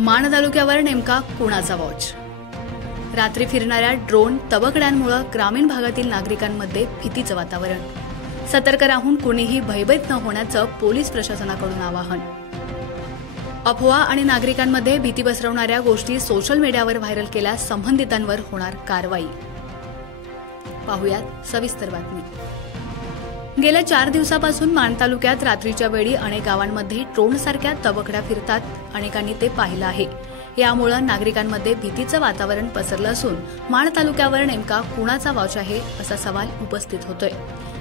माण तालुक्यावर नेमका कुणाचा वॉच? रात्री फिरणाऱ्या ड्रोन तबकड्यांमुळे ग्रामीण भागातील नागरिकांमध्ये भीतीचं वातावरण. सतर्क राहून कुणीही भयभीत न होण्याचं पोलीस प्रशासनाकडून आवाहन. अफवा आणि नागरिकांमध्ये भीती पसरवणाऱ्या गोष्टी सोशल मीडियावर व्हायरल केल्यास संबंधितांवर होणार कारवाई. पाहुयात सविस्तर बातमी. गेल्या 4 दिवसापासून माण तालुक्यात रात्रीच्या वेळी अनेक गावांमध्ये ड्रोनसारख्या तबकड्या फिरतात. अनेकांनी ते पाहिलं आहे. यामुळे नागरिकांमध्ये भीतीचं वातावरण पसरलं असून माण तालुक्यावर नेमका कुणाचा वॉच आहे असा सवाल उपस्थित होतोय.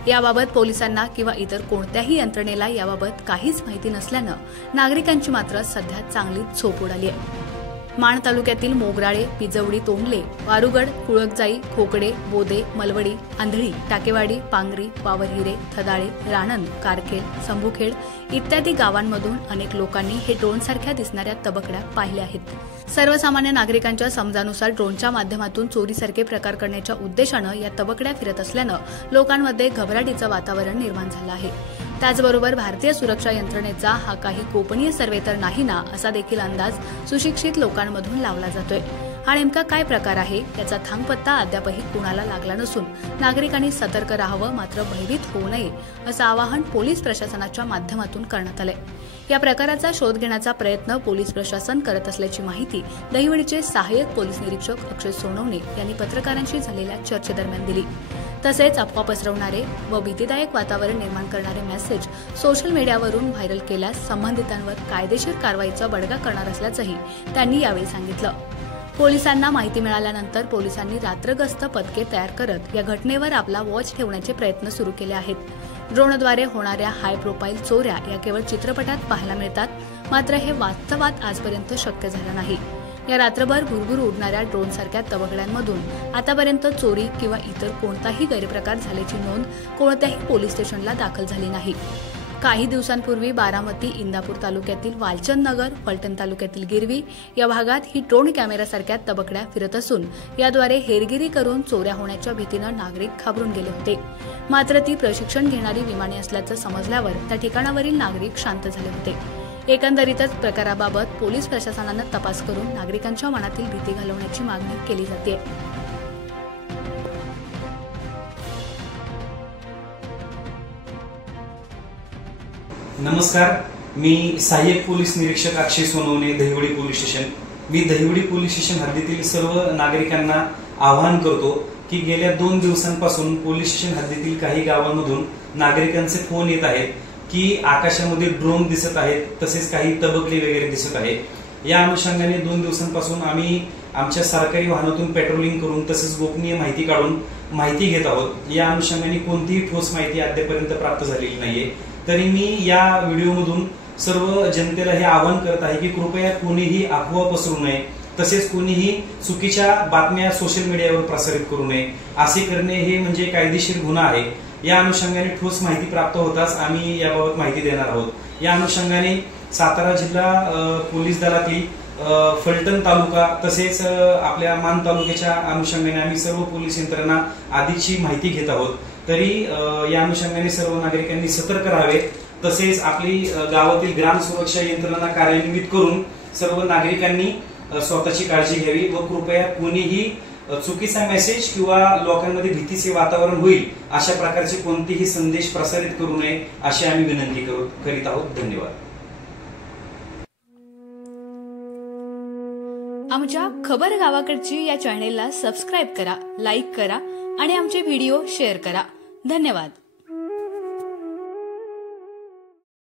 याबाबत पोलिसांना किंवा इतर कोणत्याही यंत्रणेला याबाबत काहीच माहिती नसल्यानं नागरिकांची मात्र सध्या चांगलीच झोप उडाली आहे. माण तालुक्यातील मोगराळे, पिजवडी, तोंडले, वारुगड, कुळकजाई, खोकडे, बोदे, मलवडी, आंधळी, टाकेवाडी, पांगरी, वावरहिरे, थदाळे, राणंद, कारखेल, संभुखेड इत्यादी गावांमधून अनेक लोकांनी हे ड्रोनसारख्या दिसणाऱ्या तबकड्या पाहिल्या आहेत. सर्वसामान्य नागरिकांच्या समजानुसार ड्रोनच्या माध्यमातून चोरीसारखे प्रकार करण्याच्या उद्देशानं या तबकड्या फिरत असल्यानं लोकांमध्ये घबराटीचं वातावरण निर्माण झालं आहे. त्याचबरोबर भारतीय सुरक्षा यंत्रणेचा हा काही गोपनीय सर्वे तर नाही ना असा देखील अंदाज सुशिक्षित लोकांमधून लावला जातोय. हा नेमका काय प्रकार आहे याचा थांगपत्ता अद्यापही कुणाला लागला नसून नागरिकांनी सतर्क राहावं, मात्र भयभीत होऊ नये असं आवाहन पोलीस प्रशासनाच्या माध्यमातून करण्यात आलंय. या प्रकाराचा शोध घेण्याचा प्रयत्न पोलीस प्रशासन करत असल्याची माहिती दहिवडीचे सहाय्यक पोलीस निरीक्षक अक्षय सोनवणे यांनी पत्रकारांशी झालेल्या चर्चेदरम्यान दिली. तसेच अफवा पसरवणारे व भीतीदायक वातावरण निर्माण करणारे मेसेज सोशल मीडियावरून व्हायरल केल्यास संबंधितांवर कायदेशीर कारवाईचा बडगा करणार असल्याचंही त्यांनी यावेळी सांगितलं. पोलिसांना माहिती मिळाल्यानंतर पोलिसांनी रात्रगस्त पथके तयार करत या घटनेवर आपला वॉच ठेवण्याचे प्रयत्न सुरू केले आहेत. ड्रोनद्वारे होणाऱ्या हाय प्रोफाईल चोऱ्या या केवळ चित्रपटात पाहायला मिळतात, मात्र हे वास्तवात आजपर्यंत शक्य झालं नाही. या रात्रभर भुरभुर उडणाऱ्या ड्रोनसारख्या तबकड्यांमधून आतापर्यंत चोरी किंवा इतर कोणताही गैरप्रकार झाल्याची नोंद कोणत्याही पोलीस स्टेशनला दाखल झाली नाही. काही दिवसांपूर्वी बारामती, इंदापूर तालुक्यातील वालचंद नगर, फलटण तालुक्यातील गिरवी या भागात ही ड्रोन कॅमेरासारख्या तबकड्या फिरत असून याद्वारे हेरगिरी करून चोऱ्या होण्याच्या भीतीनं नागरिक घाबरून गेले होते. मात्र ती प्रशिक्षण घेणारी विमाने असल्याचं समजल्यावर त्या ठिकाणावरील नागरिक शांत झाले होते. एकंदरीतच प्रकाराबाबत पोलीस प्रशासनानं तपास करून नागरिकांच्या मनातील भीती घालवण्याची मागणी केली जाते. नमस्कार, मी सहाय्यक पोलीस निरीक्षक अक्षय सोनवणे, दहिवडी पोलीस स्टेशन. मी दहिवडी पोलीस स्टेशन हद्दीतील सर्व नागरिकांना आवाहन करतो की गेल्या 2 दिवसांपासून पोलीस स्टेशन हद्दीतील काही गावांमधून नागरिकांचे फोन येत आहेत की आकाशामध्ये ड्रोन दिसत आहेत, तसेच काही तबकले वगैरे दिसत आहेत. या अनुषंगाने 2 दिवसांपासून आम्ही आमच्या सरकारी वाहनातून पेट्रोलिंग करून तसेच गोपनीय माहिती काढून माहिती घेत आहोत. या अनुषंगाने कोणतीही ठोस माहिती अद्यापर्यंत प्राप्त झालेली नाहीये. तरी मी या व्हिडिओमधून सर्व जनतेला हे आवाहन करत आहे की कृपया कोणीही अफवा पसरू नये, तसेच कोणीही चुकीच्या बातम्या सोशल मीडियावर प्रसारित करू नये. असे करणे हे म्हणजे कायदेशीर गुन्हा आहे. या अनुषंगाने ठोस माहिती प्राप्त होताच आम्ही याबाबत माहिती देणार आहोत. या अनुषंगाने सातारा जिल्हा पोलीस दलातील फलटण तालुका तसेच आपल्या माण तालुक्याच्या अनुषंगाने आम्ही सर्व पोलीस यंत्रणा आधीची माहिती घेत आहोत. तरी या अनुषंगाने सर्व नागरिकांनी सतर्क राहावे. तसेच आपली गावातील ग्राम सुरक्षा यंत्रणा कार्यान्वित करून सर्व नागरिकांनी स्वतःची काळजी घ्यावी व कृपया कोणीही चुकीचा मेसेज किंवा लोकांमध्ये भीतीचे वातावरण होईल अशा प्रकारचे कोणतेही संदेश प्रसारित करू नये अशी आम्ही विनंती करीत आहोत. धन्यवाद. आमच्या खबर गावाकडची या चॅनेलला सबस्क्राईब करा, लाईक करा आणि आमचे व्हिडिओ शेअर करा. धन्यवाद.